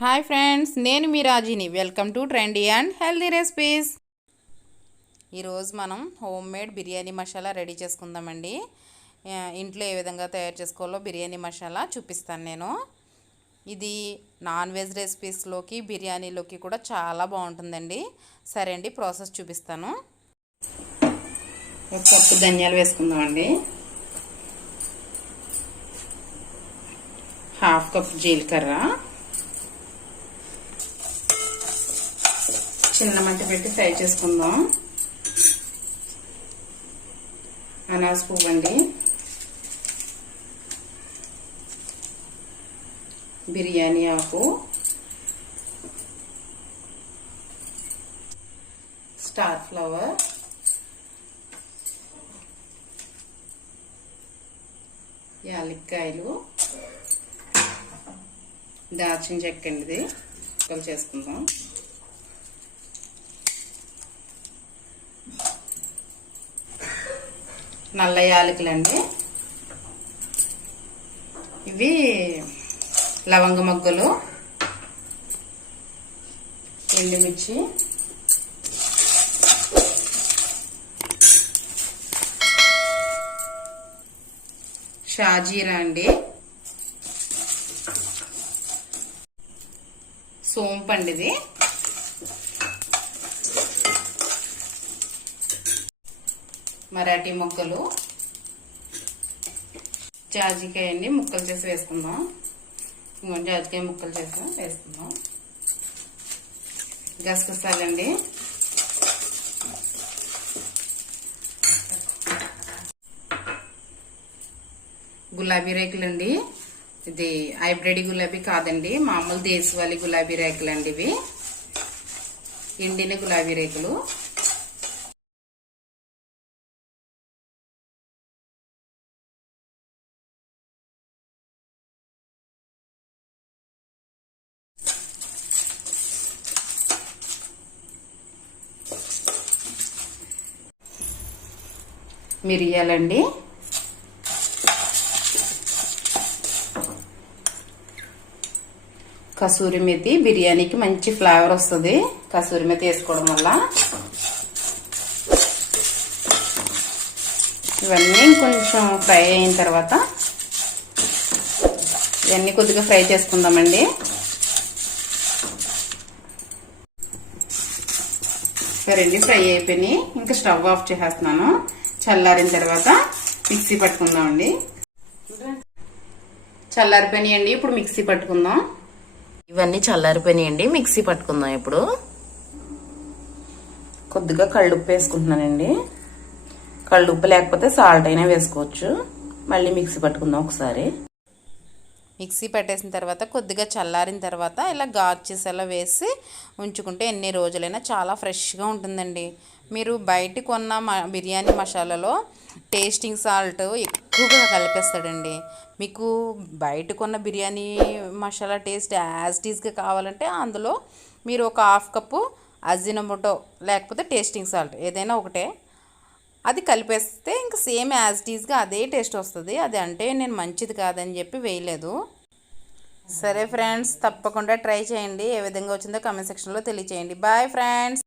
Hi friends, నేను మీ రాజీని. Welcome to trendy and healthy recipes. ఈరోజు మనం home made biryani masala ready చేసుకుందామండి. ఇంట్లో ఏ విధంగా తయారు చేసుకోవాలో బిర్యానీ మసాలా చూపిస్తాను నేను. ఇది నాన్ వెజ్ రెసిపీస్లోకి బిర్యానీలోకి కూడా చాలా బాగుంటుందండి. సరే అండి, ప్రాసెస్ చూపిస్తాను. ఒక కప్పు ధనియాలు వేసుకుందామండి. హాఫ్ కప్ జీలకర్ర, చిన్న మంట పెట్టి ఫ్రై చేసుకుందాం. అనాస పువ్వు అండి, బిర్యానీ ఆకు, స్టార్ ఫ్లవర్, యాలక్కాయలు, దాల్చిన చెక్క అండి. ఇది ముక్కలు చేసుకుందాం. నల్ల యాలకులండి, ఇవి లవంగ మొగ్గలు, ఎండుమిర్చి, షాజీరా అండి, సోంపు అండి, ఇది మరాఠీ మొగ్గలు, జాజికాయ అండి, ముక్కలు చేసి వేసుకుందాం. ఇంకొంచెం జాజికాయ ముక్కలు చేసి వేసుకుందాం. గసగసాలండి, గులాబీ రేకులండి. ఇది హైబ్రిడ్ గులాబీ కాదండి, మామూలు దేశవాళీ గులాబీ రేకులండి. ఇవి ఎండిన గులాబీ రేకులు. మిరియాలండి, కసూరి మెతి. బిర్యానీకి మంచి ఫ్లేవర్ వస్తుంది కసూరి మెతి వేసుకోవడం వల్ల. ఇవన్నీ కొంచెం ఫ్రై అయిన తర్వాత ఇవన్నీ కొద్దిగా ఫ్రై చేసుకుందామండి. సరేండి, ఫ్రై అయిపోయినాయి. ఇంకా స్టవ్ ఆఫ్ చేసేస్తున్నాను. చల్లారిన తర్వాత మిక్సీ పట్టుకుందామండి. చల్లారిపోయినాయండి, ఇప్పుడు మిక్సీ పట్టుకుందాం. ఇవన్నీ చల్లారిపోయినాయండి, మిక్సీ పట్టుకుందాం. ఇప్పుడు కొద్దిగా కళ్ళుప్పు వేసుకుంటున్నానండి. కళ్ళుప్పు లేకపోతే సాల్ట్ అయినా వేసుకోవచ్చు. మళ్ళీ మిక్సీ పట్టుకుందాం ఒకసారి. మిక్సీ పట్టేసిన తర్వాత కొద్దిగా చల్లారిన తర్వాత ఇలా గార్చెస్ అలా వేసి ఉంచుకుంటే ఎన్ని రోజులైనా చాలా ఫ్రెష్గా ఉంటుందండి. మీరు బయట కొన్న బిర్యానీ మసాలాలో టేస్టింగ్ సాల్ట్ ఎక్కువగా కలిపేస్తాడండి. మీకు బయట కొన్న బిర్యానీ మసాలా టేస్ట్ యాజ్ టీజ్గా కావాలంటే అందులో మీరు ఒక హాఫ్ కప్పు అజినమోటో లేకపోతే టేస్టింగ్ సాల్ట్ ఏదైనా ఒకటే అది కలిపేస్తే ఇంకా సేమ్ యాజ్ టీజ్గా అదే టేస్ట్ వస్తుంది. అది అంటే నేను మంచిది కాదని చెప్పి వేయలేదు. సరే ఫ్రెండ్స్, తప్పకుండా ట్రై చేయండి. ఏ విధంగా వచ్చిందో కామెంట్ సెక్షన్లో తెలియచేయండి. Bye friends.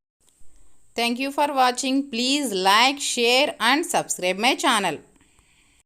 Thank you for watching. Please like, share and subscribe my channel.